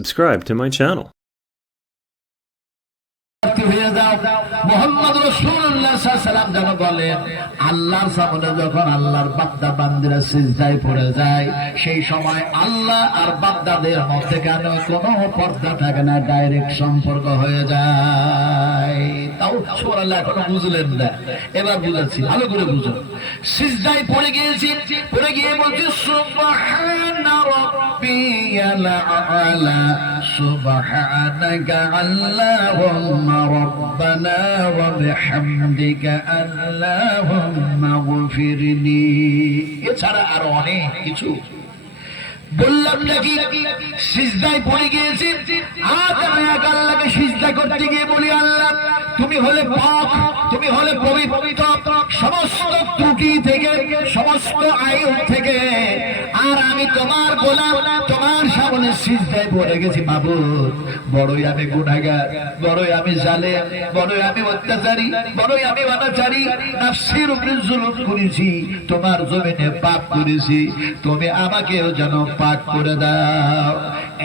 subscribe to my channel. Muhammad রাসূলুল্লাহ সাল্লাল্লাহু আলাইহি ওয়াসাল্লাম যেন বলেন, আল্লাহর সামনে যখন আল্লাহর বান্দা বান্দীরা সিজদায় পড়ে যায়, সেই সময় আল্লাহ আর বান্দাদের মধ্যে কেন কোনো পর্দা থাকে না, ডাইরেক্ট সম্পর্ক হয়ে যায়। তাও সুবহানাল্লাহ, এখনো বুঝলেন না, এবার বুঝাচ্ছি, ভালো করে বুঝুন। সিজদায় পড়ে গিয়েছি, পড়ে গিয়ে বলছি সুবহানা রাব্বিয়াল আ'লা, সুবহানাকা আল্লাহুম্মা রাব্বানা ওয়া বিহামদিকা আল্লাহুম্মা গফিরলি। এছাড়া আরো অনেক কিছু বললাম নাকি। সিজদায় পড়ে গিয়েছি, আর এক আল্লাহকে সিজদা করতে গিয়ে বলি, আল্লাহ তুমি হলে পাক, তুমি হলে পবিত্র সমস্ত ত্রুটি থেকে, সমস্ত আইব থেকে, আর আমি তোমার গোলাম, তোমার সামনে সিজদায় পড়ে গেছি। মাবুদ, বড়ই আমি গুনাহগার, বড়ই আমি জালেম, বড়ই আমি অত্যাচারী, বড়ই আমি অনাচারী, নাফসের উপরে জুলুম করেছি, তোমার জমিনে পাপ করেছি, তুমি আমাকেও যেন পাক করে দাও।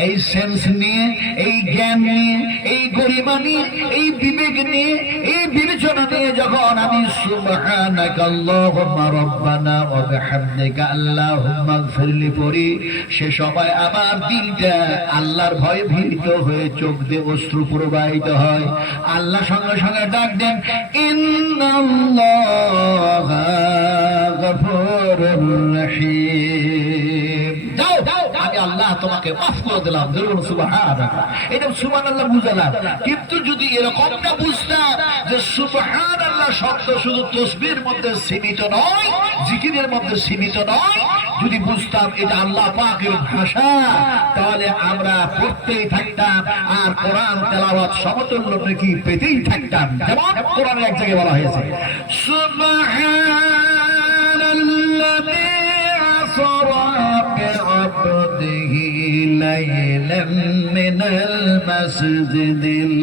এই সেন্স নিয়ে, এই জ্ঞান নিয়ে, এই গরিমা নিয়ে, এই বিবেক নিয়ে, এই বিবেচনা নিয়ে যখন আমি সুবহানাকা আল্লাহুম্মা রাব্বানা ওয়া বিহামদিকা আল্লাহুম্মা গফিরলি পড়ি, সে সময় আমার দিলটা আল্লাহর ভয়ে ভীত হয়ে চোখ দিয়ে অশ্রু প্রবাহিত হয়। আল্লাহ সঙ্গে সঙ্গে ডাক দেন, ইন্নাল্লাহা গফুরুর রহিম। যাও, আমি আল্লাহ তোমাকে মাফ করে দিলাম। ধরুন সুবহানাল্লাহ, এটা সুবহানাল্লাহ বুঝালাম। কিন্তু যদি এরকমটা বুঝতাম যে সুবহানাল্লাহ শব্দ শুধু তাসবিহের মধ্যে সীমিত নয়, জিকিরের মধ্যে সীমিত নয়, যদি বুঝতাম এটা আল্লাহ পাকের ভাষা, তাহলে আমরা পড়তেই থাকতাম আর কোরআন তেলাওয়াত সমতুল্য নাকি পেতেই থাকতাম। যেমন কোরআনের এক জায়গায় বলা হয়েছে, সুবহানাল্লাযী আসরা বিআবদিহি লাইলাম মিনাল মাসজিদিল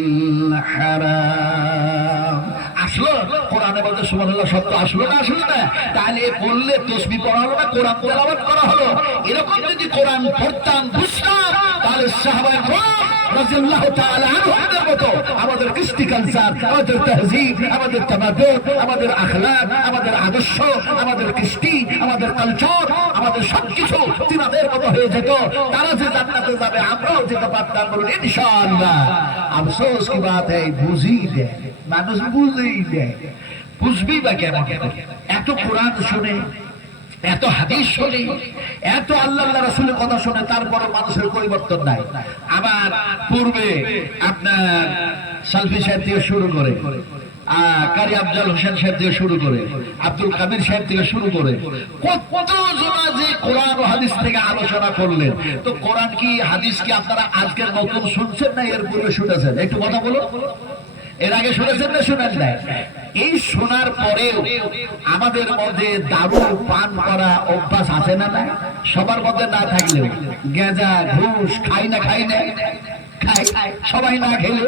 হারাম। আসলো কোরআনে বলতে সুবহানাল্লাহ শব্দ আসলো না, আসলো না? তাহলে বললে তাসবিহ পড়া হলো না, কোরআন তেলাওয়াত করা হলো। এরকম যদি কোরআন পড়তাম, বুঝতাম, তাহলে সাহাবায়ে কেরাম রাদিয়াল্লাহু তাআলা আনহুদের মতো আমাদের কৃষ্টি কালচার, আমাদের তাহযীব, আমাদের তামাদ্দুন, আমাদের আখলাক, আমাদের আদর্শ, আমাদের কৃষ্টি, আমাদের কালচার, আমাদের সবকিছু তিনাদের মতো হয়ে যেত। তারা যে জান্নাতে যাবে, আমরাও যেতে পারতাম, বলুন ইনশাআল্লাহ। আফসোস কি বাত है, বুঝি দেয় মানুষ, বুঝেই দেয়, বুঝবি বা কেমন? এত কোরআন শুনে, এত হাদিস শুনে, এত আল্লাহ রাসূলের কথা শুনে, তারপরে মানুষের পরিবর্তন নাই। আবার পূর্বে আপনার সালফি সাহেব থেকে শুরু করে, কারি আফজাল হোসেন সাহেব থেকে শুরু করে, আব্দুল কাদের সাহেব থেকে শুরু করে, কত জনা যে কোরআন ও হাদিস থেকে আলোচনা করলেন। তো কোরআন কি হাদিস কি আপনারা আজকের নতুন শুনছেন না এর পূর্বে শুনেছেন? একটু কথা বলুন। এর আগে শুনেছেন না শুনেন নাই? এই শোনার পরেও আমাদের মধ্যে দারু পান করা অভ্যাস আছে না? না, সবার মধ্যে না থাকলেও গেঁজা ঘুষ খাই না, খাই না, খাই, সবাই না খেলে।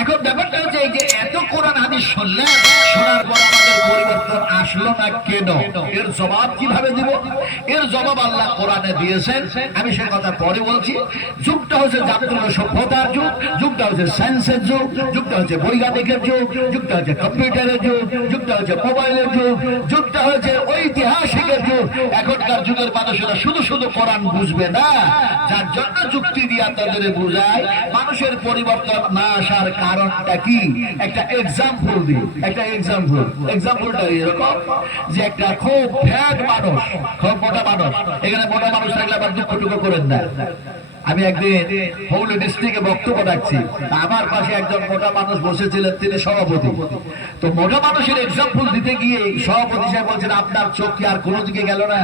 এখন ব্যাপারটা হচ্ছে, এই যে এত কোরআন হাদিস শুনলেন, শোনার পর আমাদের পরিবর্তন আসলো না কেন? এর জবাব কিভাবে দিব? এর জবাব আল্লাহ কোরআনে দিয়েছেন। আমি সে কথা পরে বলছি। যুগটা হচ্ছে যান্ত্রিক সভ্যতার যুগ, যুগটা হচ্ছে সায়েন্সের যুগ, যুগটা হচ্ছে বৈজ্ঞানিকের যুগ, যুগটা হচ্ছে কম্পিউটারের যুগ, যুগটা হচ্ছে মোবাইলের যুগ, যুগটা হচ্ছে ঐতিহাসিকের যুগ। এখনকার যুগের মানুষেরা শুধু শুধু কোরআন বুঝবে না, যার জন্য যুক্তি দিয়ে তাদের বুঝায় মানুষের পরিবর্তন না আসার কারণটা কি। একটা এক্সাম্পল দিই, একটা এক্সাম্পলটা এরকম যে একটা খুব ফ্যাট মানুষ, খুব মোটা মানুষ, এখানে মোটা মানুষ থাকলে আবার দুঃখ টুকু করেন না। আমি একদিন হুগলি ডিস্ট্রিক্টে বক্তব্য রাখছি, আমার পাশে একজন মোটা মানুষ বসেছিলেন, তিনি সভাপতি। তো মোটা মানুষের এক্সাম্পল দিতে গিয়ে সভাপতি সাহেব বলছেন, আপনার চোখ কি আর কোনো দিকে গেল না?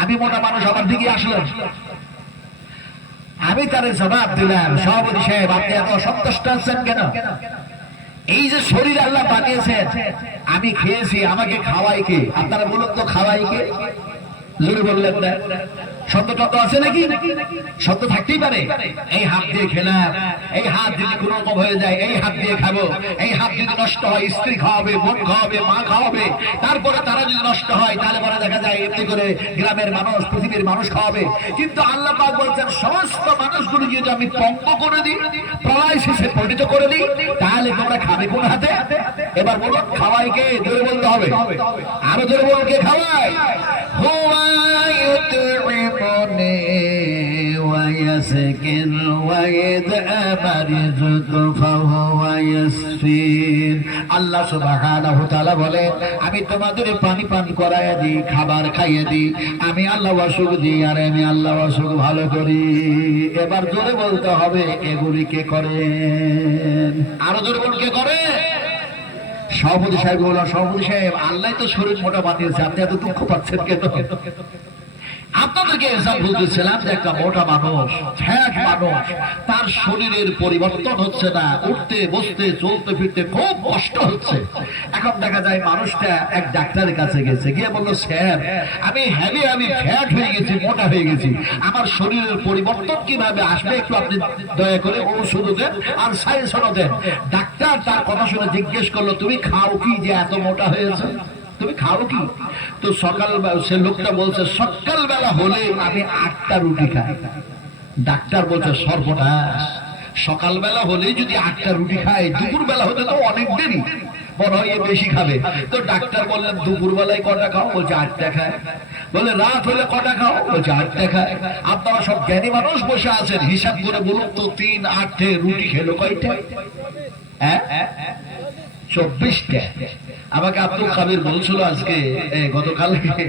আমি মোটা মানুষ, আমার দিকে আসলাম। আমি তার জবাব দিলাম, সভাপতি সাহেব আপনি এত অসন্তুষ্ট আছেন কেন? এই যে শরীর আল্লাহ বানিয়েছেন, আমি খেয়েছি, আমাকে খাওয়াই কে? আপনারা বলুন তো, খাওয়াই কে? জোরে বললেন না? সত্য টত্য আছে নাকি? সত্য থাকতেই পারে। এই হাত দিয়ে খেলাম, এই হাত যদি কোনো রকম হয়ে যায় এই হাত দিয়ে খাবো, এই হাত যদি নষ্ট হয় স্ত্রী খাওয়াবে, বোন খাওয়াবে, মা খাওয়াবে, তারপরে তারা যদি নষ্ট হয় তাহলে পরে দেখা যায় এমনি করে গ্রামের মানুষ, পৃথিবীর মানুষ খাওয়াবে। কিন্তু আল্লাহ পাক বলছেন সমস্ত মানুষগুলো যদি আমি পঙ্গ করে দিই, প্রলয় শেষে পরিণত করে দিই, তাহলে তোমরা খাবে কোন হাতে? এবার বলো খাওয়াই কে? জোরে বলতে হবে, আরো জোরে বলুন, কে খাওয়ায়? আল্লাহ সুবহানাহু ওয়া তাআলা বলে আমি তোমাদের পানি পান করাইয়া দিই, খাবার খাইয়ে দিই, আমি আল্লাহ অসুখ দিই, আর আমি আল্লাহ অসুখ ভালো করি। এবার জোরে বলতে হবে এগুলি কে করেন? আরো জোরে বলুন, কে করে? সভাপতি সাহেব বলো, সভাপতি সাহেব আল্লাহ তো শরীর মোটা বানিয়েছে, আপনি এত দুঃখ পাচ্ছেন কেন? আপনাদেরকে এক্সাম্পল দিয়েছিলাম যে একটা মোটা মানুষ, ফ্যাট মানুষ, তার শরীরের পরিবর্তন হচ্ছে না, উঠতে বসতে চলতে ফিরতে খুব কষ্ট হচ্ছে। এখন দেখা যায় মানুষটা এক ডাক্তারের কাছে গেছে, গিয়ে বললো স্যার আমি ফ্যাট হয়ে গেছি, মোটা হয়ে গেছি, আমার শরীরের পরিবর্তন কিভাবে আসবে একটু আপনি দয়া করে ওষুধ দেন আর সাজেশন দেন। ডাক্তার তার কথা শুনে জিজ্ঞেস করলো তুমি খাও কি যে এত মোটা হয়েছে? তুমি খাও কি? তো সে লোকটা বলছে সকালবেলা হলে আমি 8টা রুটি খাই। ডাক্তার বলছে সর্বনাশ, সকালবেলা হলে যদি 8টা রুটি খায়, দুপুর বেলা হতে তো অনেক দেরি, মনে হয় বেশি খাবে। তো ডাক্তার বললেন দুপুর বেলায় কটা খাও? বলছে 8টা খায়। বলে রাত হলে কটা খাও? বলছে 8টা খায়। আপনারা সব জ্ঞানী মানুষ বসে আছেন, হিসাব করে বলুন তো 3 8 রুটি খেলো কয়টা? 24টা। আমাকে আব্দুল কাবির বলছিল আজকে গতকালকে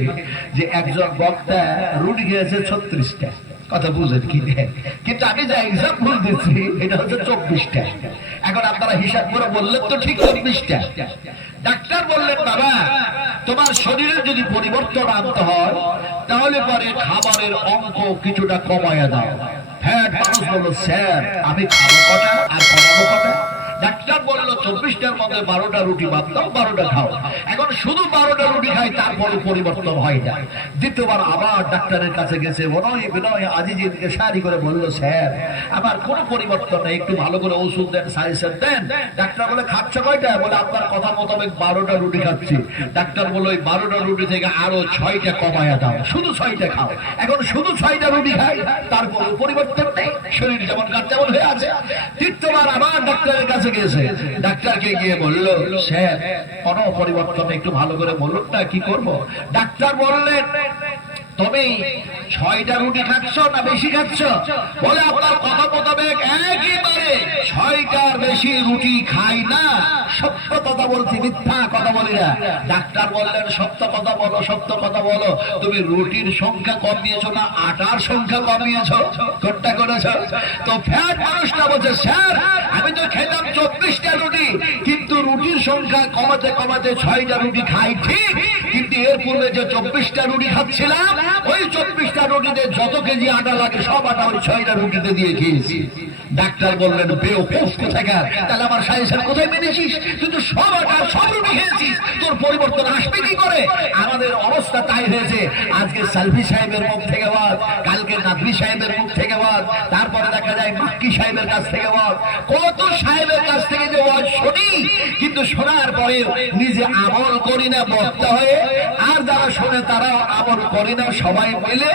যে একজন বক্তা রুটি খেয়েছে 36টা। কথা বুঝেন কি? কিন্তু আমি যা এক্সাম্পল দিচ্ছি এটা হচ্ছে 24টা। এখন আপনারা হিসাব করে বললেন তো ঠিক 24টা। ডাক্তার বললেন বাবা তোমার শরীরে যদি পরিবর্তন আনতে হয় তাহলে পরে খাবারের অঙ্ক কিছুটা কমায়া দাও। ফ্যাট মানুষ বলল স্যার আমি খাবো কটা আর কমাবো কটা? ডাক্তার বললো 24টার মধ্যে 12টা রুটি বাদ দাও, 12টা খাও। এখন শুধু 12টা রুটি খাই, তারপরে পরিবর্তন হয় না। দ্বিতীয়বার আবার ডাক্তারের কাছে গেছে, বিনয় বিনয় আজিজিকে সারি করে বললো স্যার আমার কোনো পরিবর্তন নেই, একটু ভালো করে ওষুধ দেন, সাজেশন দেন। ডাক্তার বলে খাচ্ছ কয়টা? বলে আপনার কথা মোতাবেক 12টা রুটি খাচ্ছি। ডাক্তার বললো ওই 12টা রুটি থেকে আরো 6টা কমায়া দাও, শুধু 6টা খাও। এখন শুধু 6টা রুটি খাই, তারপরে পরিবর্তন নেই, শরীর যেমন কাজ তেমন হয়ে আছে। তৃতীয়বার আবার ডাক্তারের কাছে গেছে, ডাক্তারকে গিয়ে বললো স্যার কোনো পরিবর্তন একটু ভালো করে বলুন না, কি করব? ডাক্তার বললেন তুমি 6টা রুটি খাচ্ছ না বেশি খাচ্ছ? বলে আপনার কথা মোতাবেক একেবারে 6টার বেশি রুটি খাই না, সত্য কথা বলছি, মিথ্যা কথা বলি না। ডাক্তার বললেন সত্য কথা বলো, সত্য কথা বলো, তুমি রুটির সংখ্যা কমিয়েছো না আটার সংখ্যা কমিয়েছো? কোনটা করেছো? তো ফ্যাট মানুষটা বলছে স্যার আমি তো খেতাম 24টা রুটি, কিন্তু রুটির সংখ্যা কমাতে কমাতে 6টা রুটি খাই ঠিক, কিন্তু এর পূর্বে যে 24টা রুটি খাচ্ছিলাম ওই 24টা রুটিতে যত কেজি আটা লাগে সব আটা ওই 6টা রুটিতে দিয়ে খেয়েছি। ডাক্তার বললেন বেওকুফ কোথাকার, তাহলে আমার সাজেশন কোথায় মেনেছিস? তুই তো সব আটা সব রুটি খেয়েছিস, তোর পরিবর্তন আসবে কি করে? আমাদের অবস্থা তাই হয়েছে। আজকে সালভি সাহেবের মুখ থেকে ওয়াজ, কালকে নাদভি সাহেবের মুখ থেকে ওয়াজ, তারপরে দেখা যায় মাক্কি সাহেবের কাছ থেকে ওয়াজ, কত সাহেবের কাছ থেকে যে ওয়াজ শুনি, কিন্তু শোনার পরে নিজে আমল করি না বক্তা হয়ে, আর যারা শোনে তারাও আমল করি না। সবাই মিলে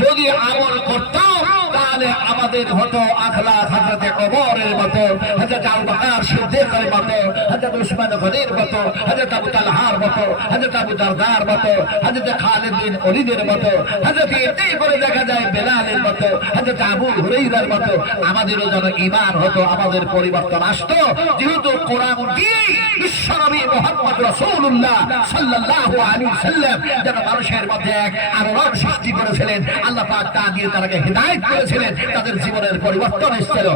যদি আমল করতাম তাহলে আমাদের হতো আখলাক হযরত ওমরের মতো, হযরত আবু বকর সিদ্দিকের মতো, হযরত উসমান গনির মতো, হযরত আবু তালহার মতো, হযরত আবু দারদার মতো, হযরত খালিদ বিন ওলীদের মতো, হযরত এতেই করে দেখা যায় বেলালের মতো, হযরত আবু হুরায়রার মতো। আমাদেরও যেন ঈমান হতো, আমাদের পরিবর্তন আসতো, যেহেতু কোরআন দিয়ে বিশ্বনবী মুহাম্মদ রাসূলুল্লাহ সাল্লাল্লাহু আলাইহি ওয়াসাল্লাম যেন মানুষের মধ্যে এক আলোড়ন সৃষ্টি করেছিলেন। আল্লাহ পাক তা দিয়ে তাদেরকে হিদায়াত করেছিলেন, তাদের জীবনের পরিবর্তন এসেছিল।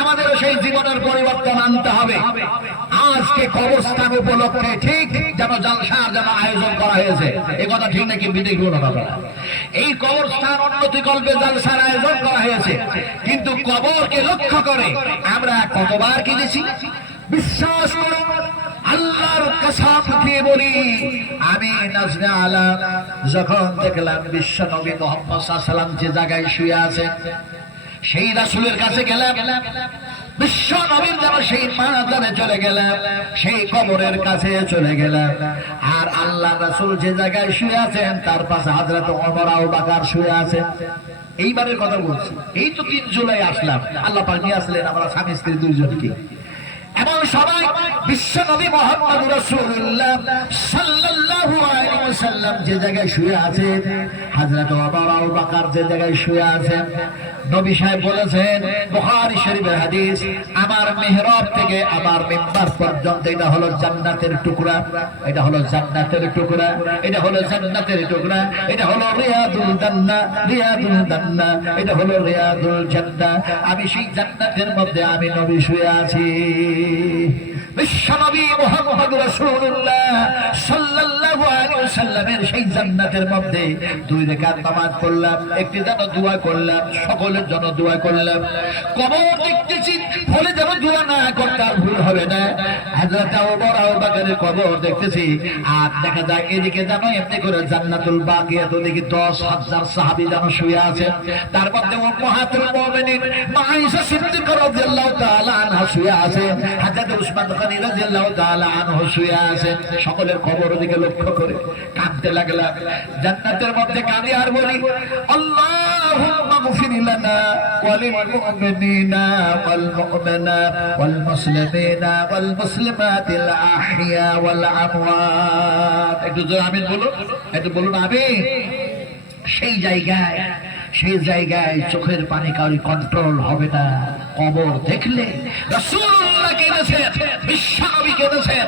আমাদেরও সেই জীবনের পরিবর্তন আনতে হবে। আজকে কবরস্থান উপলক্ষে ঠিক যেন জলসার যেন আয়োজন করা হয়েছে, এই কথা ঠিক নাকি বিদেশি বলো না? এই কবরস্থান উন্নতি কল্পে জলসার আয়োজন করা হয়েছে, কিন্তু কবরকে লক্ষ্য করে আমরা কতবার কিনেছি? বিশ্বাস করুন আল্লাহর কসম দিয়ে বলি, আমি নাজনে আলা যখন দেখলাম বিশ্ব নবী মুহাম্মদ সাল্লাল্লাহু আলাইহি ওয়াসাল্লাম যে জায়গায় শুয়ে আছেন, সেই রাসূলের কাছে গেলাম, বিশ্ব নবীর যেন সেই মাজারে চলে গেলাম, সেই কবরের কাছে চলে গেলাম। আর আল্লাহ রাসূল যে জায়গায় শুয়ে আছেন তার পাশে হযরত ওমর আবু বকর শুয়ে আছেন। এইবারের কথা বলছি, এই তো 3 জুলাই আসলাম, আল্লাহ পাক নিয়ে আসলেন আমরা স্বামী স্ত্রী দুইজনকে। এবং সবাই বিশ্ব নবী মুহাম্মদ রাসূলুল্লাহ সাল্লাল্লাহু আলাইহি ওয়াসাল্লাম যে জায়গায় শুয়ে আছেন, হযরত ওমর আবু বকর যে জায়গায় শুয়ে আছেন, নবী সাহেব বলেছেন, বুখারী শরীফের হাদিস, আমার মিহরাব থেকে আমার মিম্বার পর্যন্ত এটা হলো জান্নাতের টুকরা, এটা হলো জান্নাতের টুকরা, এটা হলো জান্নাতের টুকরা, এটা হলো রিয়াদুল জান্নাহ, রিয়াদুল জান্নাহ, এটা হলো রিয়াদুল জান্নাহ। আমি সেই জান্নাতের মধ্যে আমি নবী শুয়ে আছি। বিশ্বনবী মুহাম্মদ রাসূলুল্লাহ সাল্লাল্লাহু আলাইহি ওয়াসাল্লামের সেই জান্নাতের মধ্যে 2 রাকাত নামাজ পড়লাম, একটি যেন দোয়া করলাম, সকলের জন্য দোয়া করলাম। কবর দেখতেছি বলে যেন দোয়া না করতে ভুল হবে না। হযরত ওমর আবু বকরের কবর দেখতেছি, আর দেখা যায় এদিকে যেন এমনি করে জান্নাতুল বাকিয়াত, ওদিকে 10,000 সাহাবী যেন শুয়ে আছে, তার মধ্যে উম্মাহাতুল মুমিনিন মা আয়েশা সিদ্দিকা রাদিয়াল্লাহু তাআলা আনহা শুয়ে আছে, হযরত উসমান গনি রাদিয়াল্লাহু তাআলা আনহু শুয়ে আছে। সকলের কবর দিকে লক্ষ্য করে কাঁদতে লাগলাম। জান্নাতের মধ্যে কাঁদি আর বলি, আল্লাহুম্মা গফির লানা ওয়া লিল মুমিনিনা ওয়াল মুমিনাত ওয়াল মুসলিমিনা ওয়াল মুসলিমাতিল আহইয়া ওয়াল আমওয়াত। একটু জোরে আমিন বলুন, একটু বলুন আমিন। সেই জায়গায় চোখের পানি কাউরি কন্ট্রোল হবে না। কবর দেখলে রাসূলুল্লাহ কেঁদেছেন, বিশ্বনবী কেঁদেছেন,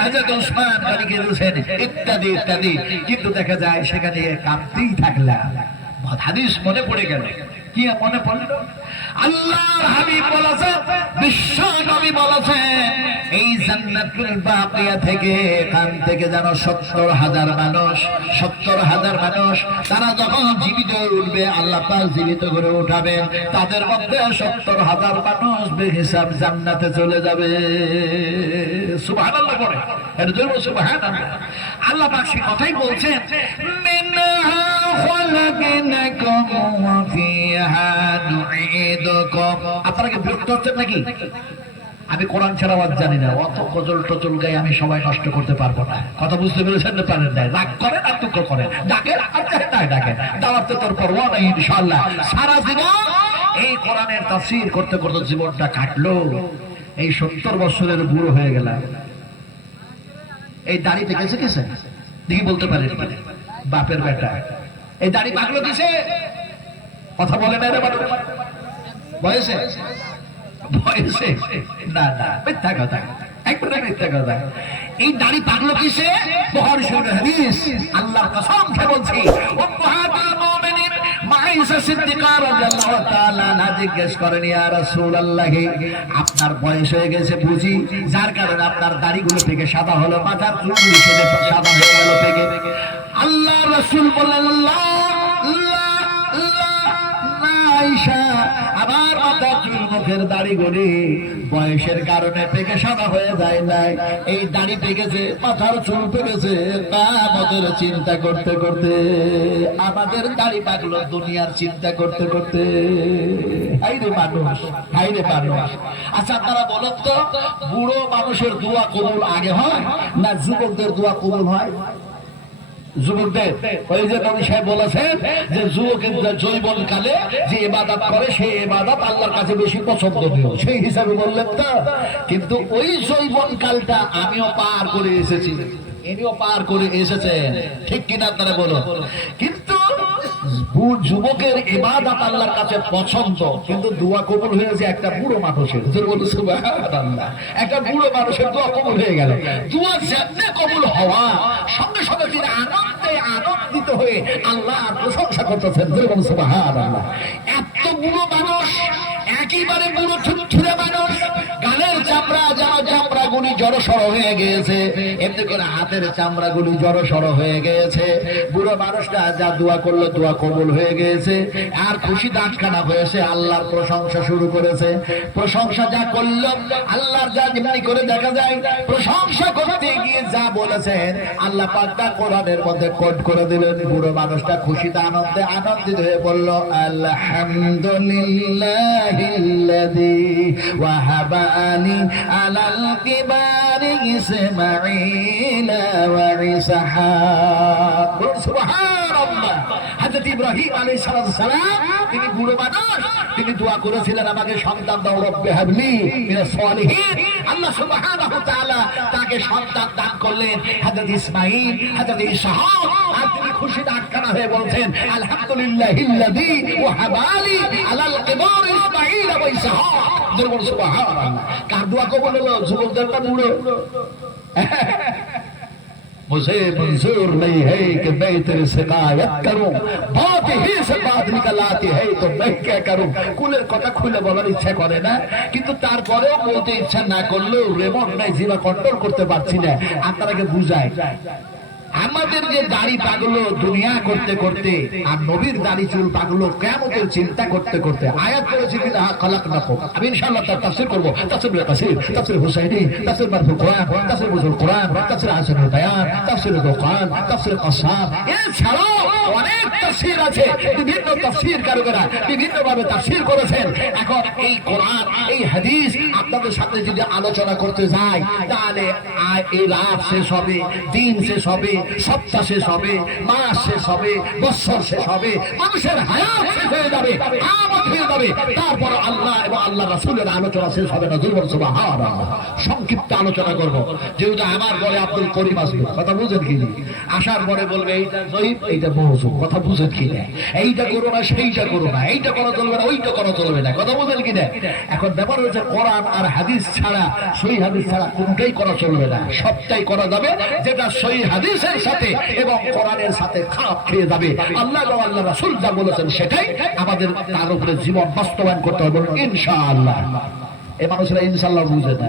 হযরত উসমান গনি কেঁদেছেন, ইত্যাদি ইত্যাদি। কিন্তু দেখা যায় সেখানে কাঁদতেই থাকলাম। হাদিস মনে পড়ে গেল। কি মনে পড়ল? আল্লাহর হাবিব বলেছেন, বিশ্ব নবী বলেছেন, এই জান্নাতুল বাকিয়া থেকে এখান থেকে যেন 70,000 মানুষ, 70,000 মানুষ তারা যখন জীবিত উঠবে, আল্লাহ পাক জীবিত করে উঠাবে, তাদের মধ্যে 70,000 মানুষ বেহিসাব জান্নাতে চলে যাবে। সুবহানাল্লাহ পড়ে, এর জন্য সুবহানাল্লাহ। আল্লাহ পাক সেই কথাই বলছেন, মিনহা খালাকনাকুম ওয়া ফিহা নুঈদুকুম। আপনারা কি বিরক্ত হচ্ছেন নাকি? আমি কোরআন ছাড়া আওয়াজ জানি না, অত গজল টজল গায়ে আমি সবাই নষ্ট করতে পারবো না। কথা বুঝতে পেরেছেন না? পারেন না, রাগ করেন আর দুঃখ করেন, ডাকেন আর চাই ডাকেন, দাওয়াতে তোর পরোয়া নাই ইনশাআল্লাহ। সারা জীবন এই কোরআনের তাফসীর করতে করতে জীবনটা কাটলো, এই 70 বছরের বুড়ো হয়ে গেলাম। এই দাড়ি দেখেছে কেছে দেখি বলতে পারেন বাপের বেটা, এই দাড়ি পাকলো কিসে? কথা বলে না রে বয়সে, বয়সে না না, মিথ্যা কথা, একবারে মিথ্যা কথা। এই দাড়ি পাকলো কিসে? বুখারী শরীফের হাদিস, আল্লাহর কসম খেয়ে বলছি, উম্মাহাতুল মুমিনিন মা আয়েশা সিদ্দিকা রাদিয়াল্লাহু তাআলা আনহা জিজ্ঞেস করেন, ইয়া রাসূলুল্লাহ, আপনার বয়স হয়ে গেছে বুঝি, যার কারণে আপনার দাড়িগুলো থেকে সাদা হলো, মাথার চুলগুলো সাদা হয়ে গেল থেকে। আল্লাহর রাসূল বললেন, আল্লাহ আয়েশা, আমার মাথার চুল মুখের দাড়িগুলি বয়সের কারণে পেকে সাদা হয়ে যায় নাই, এই দাড়ি পেকেছে, মাথার চুল পেকেছে কিয়ামতের চিন্তা করতে করতে। আমাদের দাড়ি পাকলো দুনিয়ার চিন্তা করতে করতে। হাইরে মানুষ, হাইরে মানুষ। আচ্ছা আপনারা বলুন তো, বুড়ো মানুষের দোয়া কবুল আগে হয় না যুবকদের দোয়া কবুল হয়? যুবকদের, ওই যে নবী সাহেব বলেছেন যে যুবকের যৌবন কালে যে ইবাদত করে সেই ইবাদত আল্লাহর কাছে বেশি পছন্দনীয়, সেই হিসাবে বললেন তো। কিন্তু ওই যৌবন কালটা আমিও পার করে এসেছি, ইনিও পার করে এসেছেন, ঠিক কিনা আপনারা বলুন। কিন্তু যুবকের ইবাদত আল্লাহর কাছে পছন্দ, কিন্তু দোয়া কবুল হয়েছে একটা বুড়ো মানুষের। সুবহানাল্লাহ, একটা বুড়ো মানুষের দোয়া কবুল হয়ে গেল। দোয়া যেমনি কবুল হওয়া সঙ্গে সঙ্গে তিনি আনন্দে আনন্দিত হয়ে আল্লাহর প্রশংসা করতেছেন। সুবহানাল্লাহ, এত বুড়ো মানুষ, একেবারে বুড়ো থুরথুরে মানুষ, গালের চামড়া যেন চামড়া গুলি জড়ো সড়ো হয়ে গিয়েছে, এমনি করে হাতের চামড়াগুলি জড়ো সড়ো হয়ে গিয়েছে। বুড়ো মানুষটা যা দোয়া করলো দোয়া কবুল হয়ে গিয়েছে, আর খুশি দাঁতখানা হয়েছে, আল্লাহর প্রশংসা শুরু করেছে। প্রশংসা যা করলো আল্লাহর, যা যেমনি করে দেখা যায় প্রশংসা করতে গিয়ে যা বলেছেন আল্লাহ পাক তা কোরআনের মধ্যে কোট করে দিলেন। বুড়ো মানুষটা খুশিতে আনন্দে আনন্দিত হয়ে বলল, আলহামদুলিল্লাহিল্লাযী ওয়াহাবানি আলাল কিবারি ইসমাঈলা ওয়া ইসহাক। সুবহানাল্লাহ। হযরত ইব্রাহিম আলাইহিস সালাম তিনি বুড়ো মানুষ, তিনি দোয়া করেছিলেন আমাকে সন্তান দাও, রব্বি হাবলি মিনাস সালিহিন। আল্লাহ সুবহানাহু ওয়া তাআলা তাকে সন্তান দান করলেন, হযরত ইসমাঈল, হযরত ইসহাক। আর তিনি খুশিতে আটখানা হয়ে বলছেন, আলহামদুলিল্লাহিল্লাযী ওয়াহাবালি আলাল কিবারি ইসমাঈল ওয়া ইসহাক। সুবহানাল্লাহ। কার দোয়া কবুল হলো? যুবকদের না বুড়ো? मुझे मंजूर नहीं है कि मैं तेरी शिकायत करूं, बात ही से बात निकल आती है तो मैं क्या करूं। কুলের কথা খুলে বলার ইচ্ছা করে না, কিন্তু তারপরেও বলতে ইচ্ছা না করলেও রেমন নাই, জিভা কন্ট্রোল করতে পারছি না। আপনাকে বুঝাই, আমাদের যে দাড়ি পাগলো দুনিয়া করতে করতে, আর নবীর দাড়ি চুল পাগলো কিয়ামতের চিন্তা করতে করতে। আয়াত পড়েছি কিনা খালাকনাকুম, আমি ইনশাআল্লাহ তার তাফসীর করব। তাফসীর কাসীর, তাফসীর হুসাইনি, তাফসীর মারফুল কোরআন, তাফসীর বুজুল কোরআন, তাফসীর আসানুল বায়ান, তাফসীর দোকান, তাফসীর কাসাম, এছাড়াও অনেক তাফসীর আছে। বিভিন্ন তাফসীর কারকেরা বিভিন্ন ভাবে তাফসীর করেছেন। এখন এই কোরআন এই হাদিস আপনাদের সাথে যদি আলোচনা করতে যাই, তাহলে এই রাত শেষ হবে, দিন শেষ হবে, সপ্তাহ শেষ হবে, মাস শেষ হবে, বছর শেষ হবে, মানুষের হায়াত শেষ হয়ে যাবে, আমত হয়ে যাবে। তারপর আল্লাহ এবং আল্লাহ রাসূলের আলোচনা শেষ হবে না। সুবহানাল্লাহ। সংক্ষিপ্ত আলোচনা করব। যেহেতু আমার বলে আব্দুল করিম আসবে, কথা বুঝেন কি? আসার পরে বলবে এইটা জয়ীফ, এইটা মওযূ, কথা বুঝেন কি না? এইটা করো না, সেইটা করো না, এইটা করা চলবে না, ওইটা করা চলবে না, কথা বুঝেন কি না? এখন ব্যাপার হচ্ছে কোরআন আর হাদিস ছাড়া, সহিহ হাদিস ছাড়া কোনটাই করা চলবে না। সবটাই করা যাবে যেটা সহিহ হাদিসের সাথে এবং কোরআনের সাথে খাপ খেয়ে যাবে। আল্লাহ এবং আল্লাহ রাসূল যা বলেছেন সেটাই আমাদের তার উপরে জীবন বাস্তবায়ন করতে হবে ইনশাআল্লাহ। এই মানুষরা ইনশাআল্লাহ বুঝে না,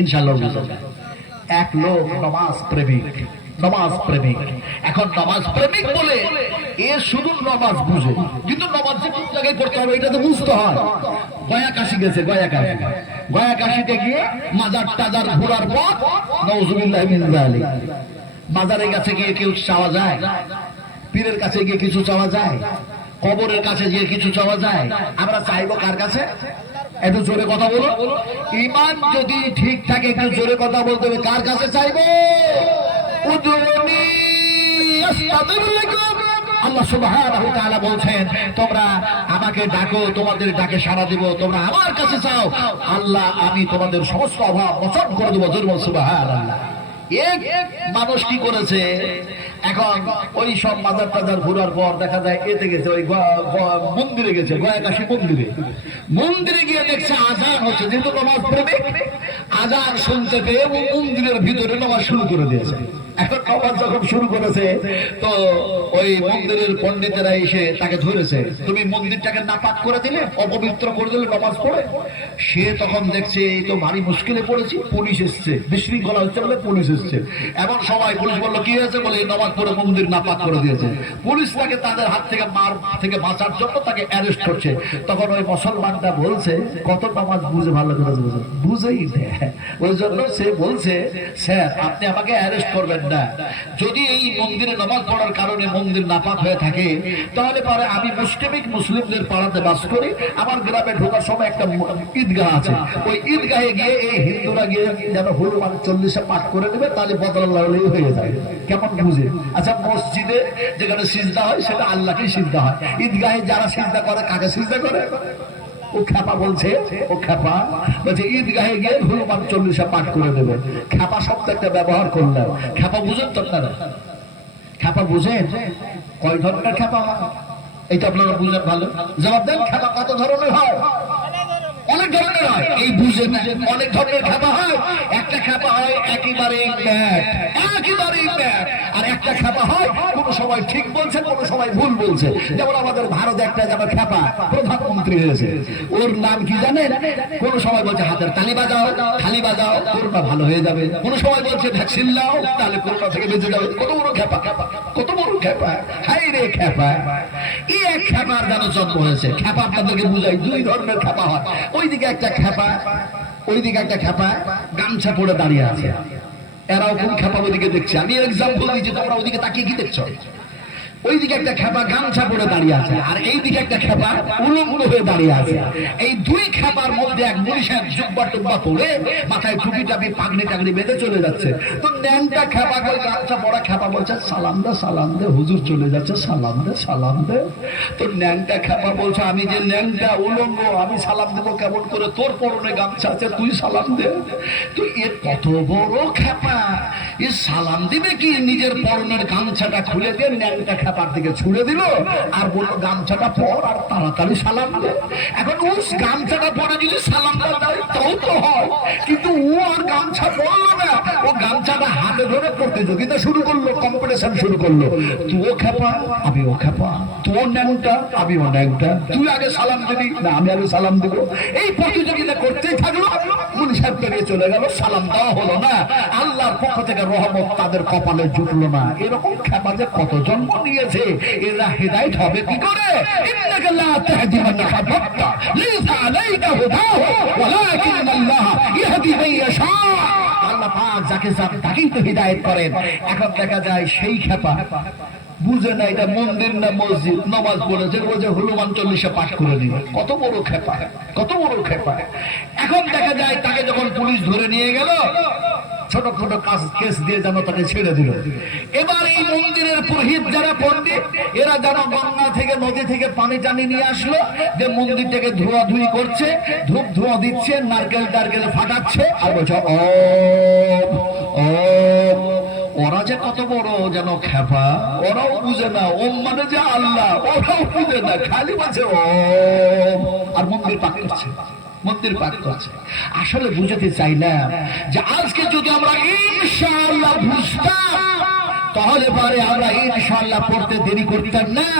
ইনশাআল্লাহ বুঝে না। এক লোক নামাজ প্রেমিক, নামাজ প্রেমিক। এখন নামাজ প্রেমিক বলে এ শুধু নামাজ বুঝে, কিন্তু নামাজ যে কোন জায়গায় করতে হবে এটা তো বুঝতে হয়। গয়া কাশি গেছে, গয়া কাশি, গয়া কাশিতে গিয়ে মাজার টাজার ঘোরার পর নাউযুবিল্লাহি মিন যালিক, বাজারে কাছে গিয়ে কেউ চাওয়া যায়? পীরের কাছে গিয়ে কিছু চাওয়া যায়? কবরের কাছে গিয়ে কিছু চাওয়া যায়? আমরা চাইবো কার কাছে? একটু জোরে কথা বলো। ঈমান যদি ঠিক থাকে একটু জোরে কথা বলতে হবে। কার কাছে চাইবো? উদুনি আস্তাগফির লাকুম। আল্লাহ সুবহানাহু ওয়া তাআলা বলছেন, তোমরা আমাকে ডাকো, তোমাদের ডাকে সাড়া দেব, তোমরা আমার কাছে চাও, আল্লাহ আমি তোমাদের সমস্ত অভাব মোচন করে দেব। সুবহানাল্লাহ। এক মানুষ কি করেছে, এখন ওই সব মাজার টাজার ঘোরার পর দেখা যায় এতে গেছে, ওই মন্দিরে গেছে, গয়াকাশী মন্দিরে। মন্দিরে গিয়ে দেখছে আজান হচ্ছে, যেহেতু নামাজ প্রেমিক, আজান শুনতে পেয়ে ও মন্দিরের ভিতরে নামাজ শুরু করে দিয়েছে। এখন নামাজ যখন শুরু করেছে তো ওই মন্দিরের পণ্ডিতেরা এসে তাকে ধরেছে, তুমি মন্দিরটাকে নাপাক করে দিলে, অপবিত্র করে দিলে নামাজ পড়ে। সে তখন দেখছে এই তো ভারী মুশকিলে পড়েছি, পুলিশ এসছে, বিশৃঙ্খলা হচ্ছে বলে পুলিশ এসছে। এমন সময় পুলিশ বললো কি হয়েছে, বলে এই নামাজ পড়ে মন্দির নাপাক করে দিয়েছে। পুলিশ তাকে তাদের হাত থেকে মার থেকে বাঁচার জন্য তাকে অ্যারেস্ট করছে। তখন ওই মুসলমানটা বলছে, কত নামাজ বুঝে ভালো করে বুঝেই দেয়, ওই জন্য সে বলছে, স্যার আপনি আমাকে অ্যারেস্ট করবেন না, যদি এই মন্দিরে নামাজ পড়ার কারণে মন্দির নাপাক হয়ে থাকে তাহলে পরে আমি মুসলিমদের পাড়াতে বাস করি, আমার গ্রামে ঢোকার সময় একটা ঈদগাহ আছে, ওই ঈদগাহে গিয়ে এই হিন্দুরা গিয়ে যেন হনুমান 40 পাঠ করে নেবে, তাহলে বদলাল্লাহ হয়ে যায়। কেমন বুঝে? আচ্ছা মসজিদে যেখানে সিজদা হয় সেটা আল্লাহকেই সিজদা হয়, ঈদগাহে যারা সিজদা করে কাকে সিজদা করে? ও খ্যাপা বলছে, ও খ্যাপা বলছে ঈদগাহে গিয়ে হনুমান 40 পাঠ করে দেবে। খ্যাপা শব্দ একটা ব্যবহার করলেন, খ্যাপা বুঝেন তো আপনারা? খ্যাপা বুঝেন? কয় ধরনের খ্যাপা হয় এটা আপনারা বুঝেন ভালো? জবাব দেন, খ্যাপা কত ধরনের হয়? অনেক ধরনের হয়, এই বুঝে না অনেক ধরনের খেপা হয়। একটা খেপা হয় একেবারেই ব্যাট, একেবারেই ব্যাট। আর একটা খেপা হয় কোন সময় ঠিক বলছে, কোন সময় ভুল বলছে। যেমন আমাদের ভারতে একটা যেমন খেপা প্রধানমন্ত্রী হয়েছে, ওর নাম কি জানেন? কোন সময় বলছে হাতের তালি বাজাও, তালি বাজাও, করোনা ভালো হয়ে যাবে। কোন সময় বলছে ভ্যাকসিন নাও, তাহলে করোনা থেকে বেঁচে যাবে। কত বড় খেপা, কত বড় খেপা, হাই রে খেপা। এই এক খেপার যেন জন্ম হয়েছে। খেপা আপনাদেরকে বুঝাই, দুই ধরনের খেপা হয়। ওইদিকে একটা খেপা, ওইদিকে একটা খেপা গামছা পরে দাঁড়িয়ে আছে। এরাও কোন খেপা ওইদিকে দেখছে। আমি এক্সাম্পল দিচ্ছি, তোমরা ওইদিকে তাকিয়ে কি দেখছো? ওইদিকে একটা খেপা গামছা পরে দাঁড়িয়ে আছে, আর এইদিকে একটা খেপা উলঙ্গ হয়ে দাঁড়িয়ে আছে। এই দুই খেপার মধ্যে এক মনীষের জুব্বা টুব্বা পরে মাথায় টুপি টাপি পাগড়ি টাগড়ি বেঁধে চলে যাচ্ছে। তো ন্যাংটা খেপা কই গামছা পরা খেপা বলছে সালাম দে হুজুর চলে যাচ্ছে, সালাম দে। তো ন্যাংটা খেপা বলছে আমি যে ন্যাংটা উলঙ্গ, আমি সালাম দেবো কেমন করে? তোর পরনে গামছা আছে, তুই সালাম দে। তো এ কত বড় খেপা, এ সালাম দিবে কি? নিজের পরনের গামছাটা খুলে দিয়ে ন্যাংটা খেপার দিকে ছুড়ে দিল আর বললো গামছাটা পর আর তাড়াতাড়ি সালাম দে। এখন ও গামছাটা পরে যদি সালামটা দেয় তাও তো হয়, কিন্তু ও আর গামছা পরলো না, ও গামছাটা হাতে ধরে প্রতিযোগিতা শুরু করলো, কম্পিটিশন শুরু করলো। তুইও খেপা আমিও খেপা, তোর ন্যাংটা আমিও ন্যাংটা, তুই আগে সালাম দিবি না আমি আগে সালাম দিব। এই প্রতিযোগিতা করতেই থাকলো। মুনি সাহেব পেরিয়ে চলে গেল, সালাম দেওয়া হলো না। আল্লাহর পক্ষ থেকে রহমত তাদের কপালে জুটলো না। এরকম খেপা যে কত জন্ম নিয়েছে, এরা হেদায়েত হবে কি করে? ইন্নাকা লা তাহদি মান আহবাবতা লাইসা আলাইকা হুদাহু ওয়ালাকিন্নাল্লাহ ইয়াহদি মান ইয়াশা। আল্লাহ পাক যাকে চান তাকেই তো হিদায়াত করেন। এখন দেখা যায় সেই খেপা বুঝে না এটা মন্দির না মসজিদ, নামাজ পড়েছে বলছে হনুমান চল্লিশা পাঠ করে দিবে। কত বড় খেপা, কত বড় খেপা। এখন দেখা যায় তাকে যখন পুলিশ ধরে নিয়ে গেল, ছোট ছোট কেস দিয়ে যেন তাকে ছেড়ে দিল। এবার এই মন্দিরের পুরোহিত যারা পণ্ডিত, এরা যেন গঙ্গা থেকে নদী থেকে পানি টানি নিয়ে আসলো, যে মন্দিরটাকে ধোয়াধুয়ি করছে, ধূপ ধোঁয়া দিচ্ছে, নারকেল টারকেল ফাটাচ্ছে আর বলছে ওরা যে কত বড় যেন খেপা, ওরাও বুঝে না ওম মানে যে আল্লাহ, ওরাও বুঝে না, খালি বলছে ওম আর মন্দির পাক করছে, মন্দির পাক করছে। আসলে বুঝাতে চাইলাম যে আজকে যদি আমরা ইনশাআল্লাহ বুঝতাম, তাহলে পরে আমরা ইনশাআল্লাহ পড়তে দেরি করতাম না।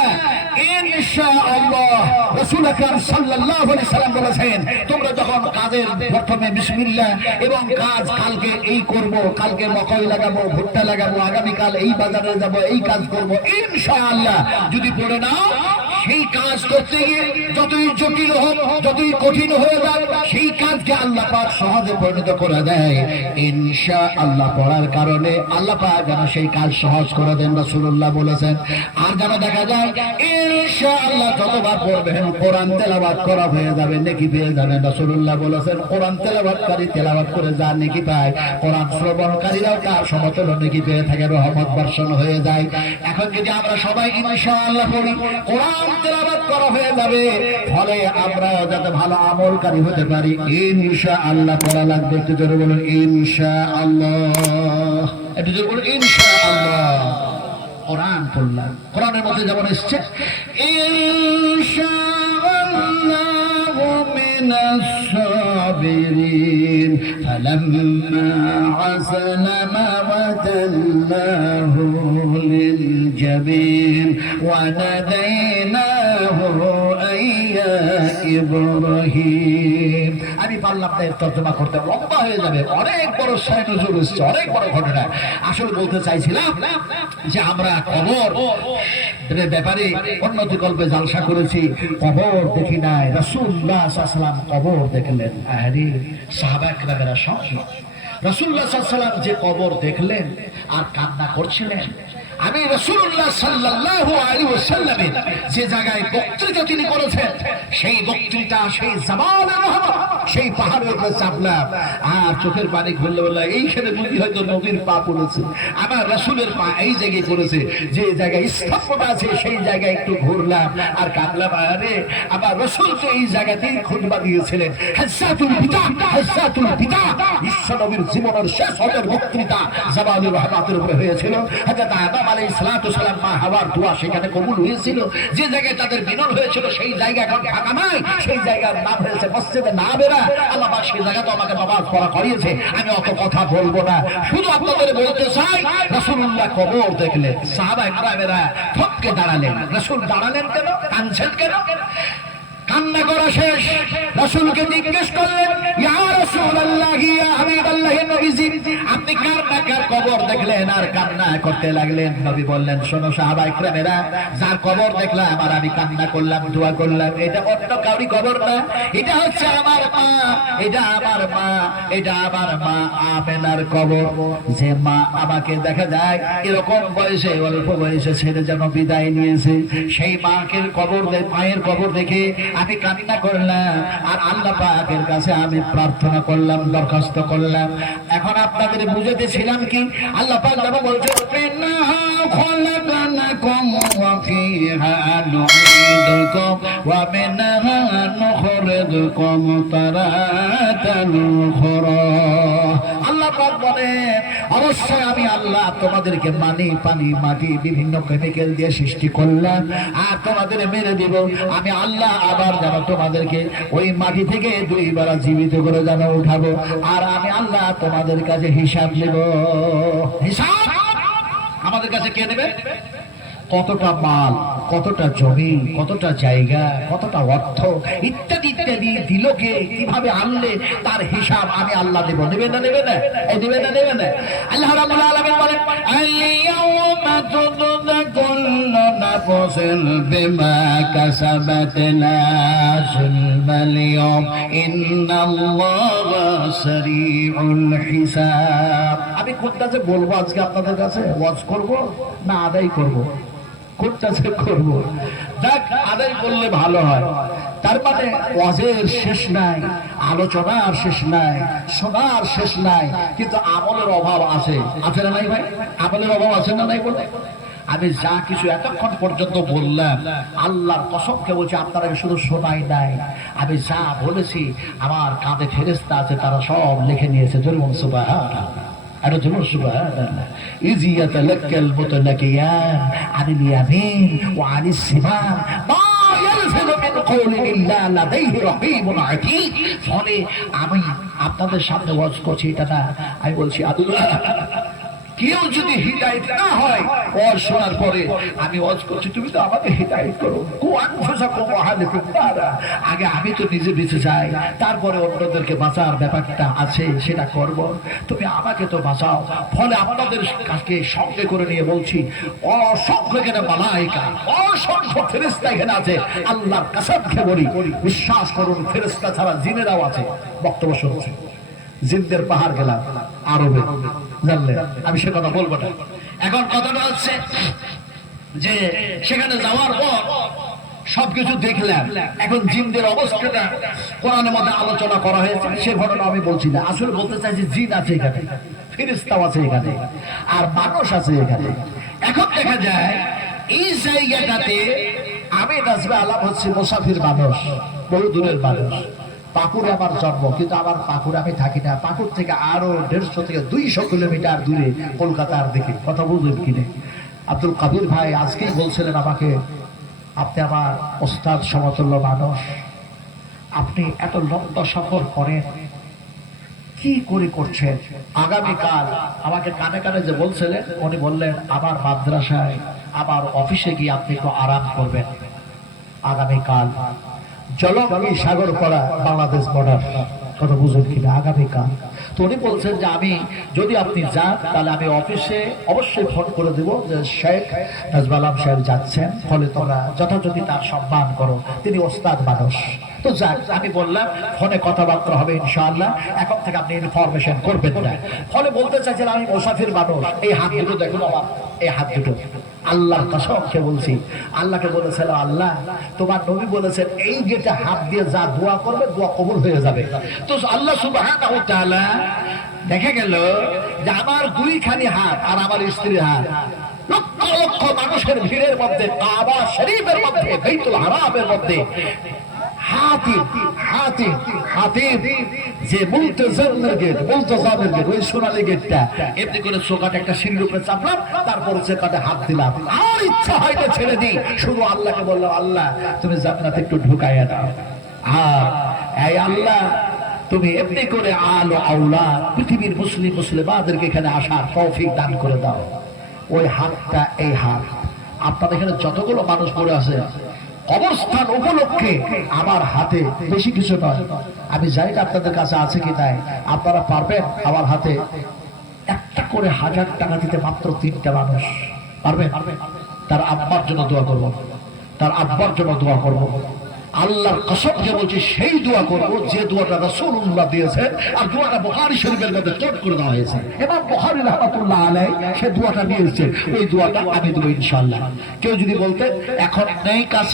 ইনশাআল্লাহ রাসূল আকরাম সাল্লাল্লাহু আলাইহি সাল্লাম বলেছেন, তোমরা যখন কাজের প্রথমে বিসমিল্লাহ এবং কাজ কালকে এই করব, কালকে মকই লাগাবো, ভুট্টা লাগাবো, আগামী কাল এই বাজারে যাব, এই কাজ করব, ইনশাআল্লাহ যদি পড়ে নাও, সেই কাজ করতে গিয়ে যতই জটিল হোক, যতই কঠিন হয়ে যায়, সেই কাজকে আল্লাহ পাক সহজে পরিণত করে দেয়। ইনশাআল্লাহ পড়ার কারণে আল্লাহ পাক যেন সেই কাজ সহজ করে দেন, রাসূলুল্লাহ বলেছেন। আর যেন দেখা যায় ইনশাআল্লাহ যতবার পড়বেন কোরআন তেলাওয়াত করা হয়ে যাবে, নেকি পেয়ে যাবেন। রাসূলুল্লাহ বলেছেন কোরআন তেলাওয়াতকারী তেলাওয়াত করে যা নেকি পায়, কোরআন শ্রবণকারীরাও তার সমতুল্য নেকি পেয়ে থাকে, রহমত বর্ষণ হয়ে যায়। এখন যদি আমরা সবাই ইনশাআল্লাহ পড়ি, কোরআন তেলাওয়াত করা হয়ে যাবে, ফলে আমরা যাতে ভালো আমলকারী হতে পারি। ইনশাআল্লাহ পড়া লাগবে। একটু জোরে বলুন ইনশাআল্লাহ, একটু জোরে বলুন ইনশাআল্লাহ। কোরআন পড়লাম, কোরআনের মধ্যে যেমন এসছে ইনশাআল্লাহু মিনাস সাবিরিন ফালাম্মা আসালামা ওয়া তাল্লাহু লিল জাবিন ওয়া নাদাইনাহু আইয়া ইব্রাহিম। আমি পারলাম না এর তর্জমা করতে, লম্বা হয়ে যাবে, অনেক বড় শায় নজরুল এসছে, অনেক বড় ঘটনা। আসলে বলতে চাইছিলাম যে আমরা কবর ব্যাপারে উন্নতি কল্পে জালসা করেছি, কবর দেখি নাই। রাসূলুল্লাহ সাল্লাল্লাহু আলাইহি ওয়াসাল্লাম কবর দেখলেন। আরে সাহাবায়ে কেরামেরা সব রাসূলুল্লাহ সাল্লাল্লাহু আলাইহি ওয়াসাল্লাম যে কবর দেখলেন আর কান্না করছিলেন। আমি রাসূলুল্লাহ সাল্লাল্লাহু আলাইহি ওয়াসাল্লামের যে জায়গায় বক্তৃতা তিনি করেছেন, সেই বক্তৃতা, সেই জামানের রহমত, সেই পাহাড়ের উপরে চাপলাম আর চোখের পানি খুললে বললাম এইখানে বুঝি হয়তো নবীর পা পড়েছে, আমার রাসূলের পা এই জায়গায় পড়েছে। যে জায়গায় স্তম্ভটা আছে সেই জায়গায় একটু ঘুরলাম আর কাঁদলাম। আরে আমার রাসূল তো এই জায়গাতেই খুতবা দিয়েছিলেন। হাজ্জাতুল বিদা, হাজ্জাতুল বিদা, বিশ্ব নবীর জীবনের শেষ হজের বক্তৃতা জামানুর রহমতের উপরে হয়েছিল। হযরত আদম আলাইহিস সালাতু সালাম মা হাওয়ার দোয়া সেখানে কবুল হয়েছিল। যে জায়গায় তাদের মিলন হয়েছিল সেই জায়গা এখন ফাঁকা নাই, সেই জায়গার নাম হয়েছে মসজিদে নাবেরা। আল্লাহ পাক সেই জায়গা তো আমাকে নামাজ পড়া করিয়েছে, আমি অত কথা বলবো না। শুধু আপনাদের বলতে চাই, রাসূলুল্লাহ কবর দেখলেন, সাহাবায়ে কেরামেরা থমকে দাঁড়ালেন। রাসূল দাঁড়ালেন কেন, কাঁদছেন কেন? কান্না করা শেষ, রাসূলকে জিজ্ঞেস করলেন, ইয়া রাসূলুল্লাহ, ইয়া হাবিবাল্লাহ, নবীজি আপনি কার কবর দেখলেন আর কান্না করতে লাগলেন? নবী বললেন, শোনো সাহাবায়ে কেরামেরা, যার কবর দেখলাম আর আমি কান্না করলাম, দোয়া করলাম, এটা অন্য কাউরি কবর না, এটা হচ্ছে আমার মা, এটা আমার মা, এটা আমার মা আমেনার কবর। যে মা আমাকে দেখা যায় এরকম বয়সে, অল্প বয়সে ছেড়ে যেন বিদায় নিয়েছে, সেই মাকে কবর, মায়ের কবর দেখে আমি কান্না করলাম আর আল্লাহ পাকের কাছে আমি প্রার্থনা করলাম, দরখাস্ত করলাম। এখন আপনাদের বুঝাতেছিলাম কি, আল্লাহ পাক যেন বলছেন, মিনহা খলাকনাকুম ওয়া ফিহা নুঈদুকুম ওয়া মিনহা নুখরিজুকুম তারাতান উখরা। আল্লাহ পাক বলে, অবশ্যই আমি আল্লাহ তোমাদেরকে পানি মাটি বিভিন্ন কেমিক্যাল দিয়ে সৃষ্টি করলাম আর তোমাদের মেরে দিব। আমি আল্লাহ আবার যেন তোমাদেরকে ওই মাটি থেকে দুইবার জীবিত করে যেন উঠাবো, আর আমি আল্লাহ তোমাদের কাছে হিসাব নেব। হিসাব আমাদের কাছে কে নেবে? কতটা মাল, কতটা জমি, কতটা জায়গা, কতটা অর্থ ইত্যাদি ইত্যাদি দিল কে, কিভাবে আনলে, তার হিসাব আমি আল্লাহ দেব। নেবে না নেবে না? এই নেবে না নেবে না? আল্লাহ রাব্বুল আলামিন বলেন, আল-ইয়াওমা তুজজা কুল্লু নাফসিন বিমা কাসাবাত লা যুলমাল ইয়াওম ইন্নাল্লাহা সারিউল হিসাব। আমি কোনটা যে বলবো আজকে আপনাদের কাছে, ওয়াজ করব না আদায় করব? কোনটা যে করব? দেখ, আদায় করলে ভালো হয়। তার মানে ওয়াজের শেষ নাই, আলোচনার শেষ নাই, শোনার শেষ নাই, কিন্তু আমলের অভাব আছে। আছে না নাই ভাই? আমলের অভাব আছে না নাই? বলে আমি যা কিছু এতক্ষণ পর্যন্ত বললাম, আল্লাহর কসমকে বলছি, আপনারা শুধু শোনাই নাই, আমি যা বলেছি আমার কাঁধে ফেরেশতা আছে, তারা সব লিখে নিয়েছে। জরুর সুবহানাল্লাহ, আরো জরুর সুবহানাল্লাহ। ইয ইয়াতালাক্কাল মুতালাকিয়ান আনিল ইয়ামিন ওয়া আনিস শিমাল মা ইয়ালফিযু মিন কওলিন ইল্লা লাদাইহি রাকীবুন আতীদ। ফলে আমি আপনাদের সামনে ওয়াজ করছি, এটা না, আমি বলছি আল্লাহ, কেউ যদি হিদায়াত না হয় ওয়াজ শোনার পরে, আমি ওয়াজ করছি, তুমি তো আমাকে হিদায়াত করো। আগে আমি তো নিজে বেঁচে যাই, তারপরে অন্যদেরকে বাঁচার ব্যাপারটা আছে, সেটা করব। তুমি আমাকে তো বাঁচাও। ফলে আপনাদের কাছে সঙ্গে করে নিয়ে বলছি, অসংখ্য এখানে মালাইকা, অসংখ্য ফেরেশতা এখানে আছে। আল্লাহর কসম খেয়ে বলি, বিশ্বাস করুন, ফেরেশতা ছাড়া জিনেরাও আছে। বক্তব্য শুনছে, জিনদের পাহাড় গেলাম আরবে, জানলেন, আমি সে কথা বলবো না। এখন কথাটা হচ্ছে যে সেখানে যাওয়ার পর সবকিছু দেখলাম। এখন জিনদের অবস্থাটা কোরআনের মধ্যে আলোচনা করা হয়েছে, সে ঘটনা আমি বলছি না। আসলে বলতে চাইছি, জিন আছে এখানে, ফেরেশতাও আছে এখানে, আর মানুষ আছে এখানে। এখন দেখা যায় এই জায়গাটাতে আমি নাজবে আলাপ হচ্ছে মুসাফির মানুষ, বহু দূরের মানুষ। পাকুড়ে আমার জন্ম, কিন্তু আমার পাকুড়ে আমি থাকি না। পাকুড় থেকে আরো 150 থেকে 200 কিলোমিটার দূরে কলকাতার দিকে। কথা বুঝলেন কিনে? আব্দুল কাদির ভাই আজকেই বলছিলেন আমাকে, আপনি আমার ওস্তাদ সমতুল্য মানুষ, আপনি এত লম্বা সফর করেন, কি করে করছেন? আগামীকাল আমাকে কানে কানে যে বলছিলেন, উনি বললেন, আমার মাদ্রাসায়, আমার অফিসে গিয়ে আপনি একটু আরাম করবেন। আগামীকাল জলঙ্গি সাগর পাড়া বাংলাদেশ বর্ডার। কথা বুঝুন কিনা? আগামীকাল। তো উনি বলছেন যে আমি, যদি আপনি যান তাহলে আমি অফিসে অবশ্যই ফোন করে দেব যে শেখ নাজমুল আলম সাহেব যাচ্ছেন, ফলে তোমরা যথাযথ তার সম্মান করো, তিনি ওস্তাদ মানুষ। তো যাক, আমি বললাম ফোনে কথাবার্তা হবে ইনশাআল্লাহ, এখন থেকে আপনি ইনফরমেশন করবেন না। ফলে বলতে চাইছিলাম, আমি মুসাফির মানুষ। এই হাত দুটো দেখুন আমার, এই হাত দুটো আল্লাহর কসমকে বলছি, আল্লাহকে বলেছিলাম, আল্লাহ তোমার নবী বলেছেন এই গেটে হাত দিয়ে যা দোয়া করবে, দোয়া কবুল হয়ে যাবে। তো আল্লাহ সুবহানাহু ওয়া তাআলা, দেখা গেল যে আমার দুইখানি হাত আর আমার স্ত্রীর হাত, লক্ষ লক্ষ মানুষের ভিড়ের মধ্যে, কাবা শরীফের মধ্যে, বাইতুল হারামের মধ্যে হাতিম হাতিম হাতিম যে মুলতাজামের গেট, মুলতাজামের গেট, ওই সোনালী গেটটা এমনি করে চোকাটে একটা সিঁড়ির উপরে চাপলাম, তারপর সে কাটে হাত দিলাম, আর ইচ্ছা হয়তো ছেড়ে দিই, শুধু আল্লাহকে বললাম আল্লাহ তুমি জান্নাতে একটু ঢুকাইয়া দাও। আর এই আল্লাহ তুমি এমনি করে আলো আওলা পৃথিবীর মুসলিম মুসলিমাদেরকে এখানে আসার তৌফিক দান করে দাও। ওই হাতটা, এই হাত, আপনাদের এখানে যতগুলো মানুষ পড়ে আছে অবস্থান উপলক্ষে আমার হাতে বেশি কিছু নয়, আমি জানি না আপনাদের কাছে আছে কি নাই, আপনারা পারবেন আমার হাতে একটা করে 1000 টাকা দিতে? মাত্র 3টা মানুষ পারবেন? তার আব্বার জন্য দোয়া করব, তার আব্বার জন্য দোয়া করব, আল্লাহর কসম দিয়ে বলছি সেই দোয়া করব যে দোয়াটা রাসূলুল্লাহ দিয়েছে, আর দোয়াটা বুখারী শরীফের মধ্যে কোট করে দেওয়া হয়েছে। ইমাম বুখারী রাহমাতুল্লাহ আলাইহি সে দোয়াটা নিয়েছে, ওই দোয়াটা আমি দেব ইনশাআল্লাহ। কেউ যদি বলতে এখন নেই কাজ